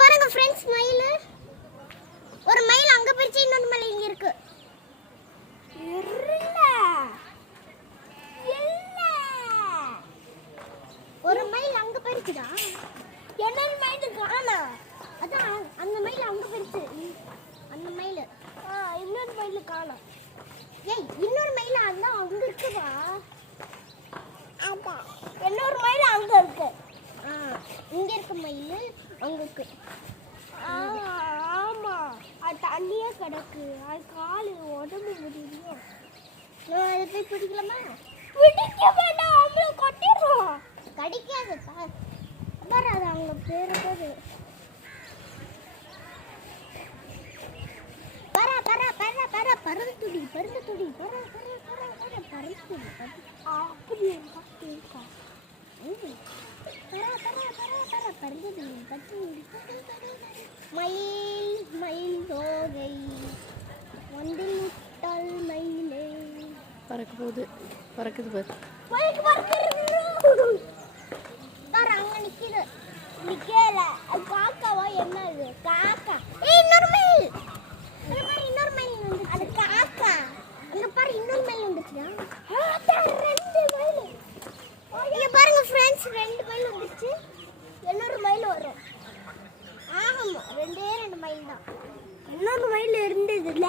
பாருங்க फ्रेंड्स மயில். ஒரு மயில் அங்க போயிடுச்சு, இன்னொரு மயில் இங்க இருக்கு. ஒரு மயில் அங்க போயிடுச்சுடா. இன்னொரு மயில் காணா. அதான் அந்த மயில் அங்க போயிடுச்சு. அந்த மயில். இன்னொரு மயில் காணா. ஏய் இன்னொரு மயில் அங்க இருக்குவா? ஆமா. இன்னொரு மயில் அங்க இருக்கு. இங்க இருக்க மயில் அங்க இருக்கு. ஆமா. அது தண்ணியே கிடக்கு. அது கால் உடம்பு முடியலையோ. நான் அதை போய் பிடிக்கலாமா? பிடிக்க வேண்டாம், அவங்கள கட்டிடுறோம். கடிக்காது பாரு, அது அவங்க பேரு போது. பறந்து துடி பறந்து துடி அப்படி இருக்கா. மயில் மயில் தோகை வந்து முட்டாள் மயிலே பறக்க போகுது. பறக்குது பாரு, அங்க நிக்குது. நிக்கல, அது காக்காவா என்ன? இது காக்கா. இன்னொரு மயில். அங்க பாரு, இன்னொரு மயில் வந்து. அது காக்கா. அங்க பாரு, இன்னொரு மயில் வந்துச்சுடா. ரெண்டு மயில். இங்க பாருங்க फ्रेंड्स, ரெண்டு மயில் வந்துச்சு. இன்னொரு மயில் வரும். ஆமா, ரெண்டு மயில் தான். இன்னொரு மயில் இருந்ததுல.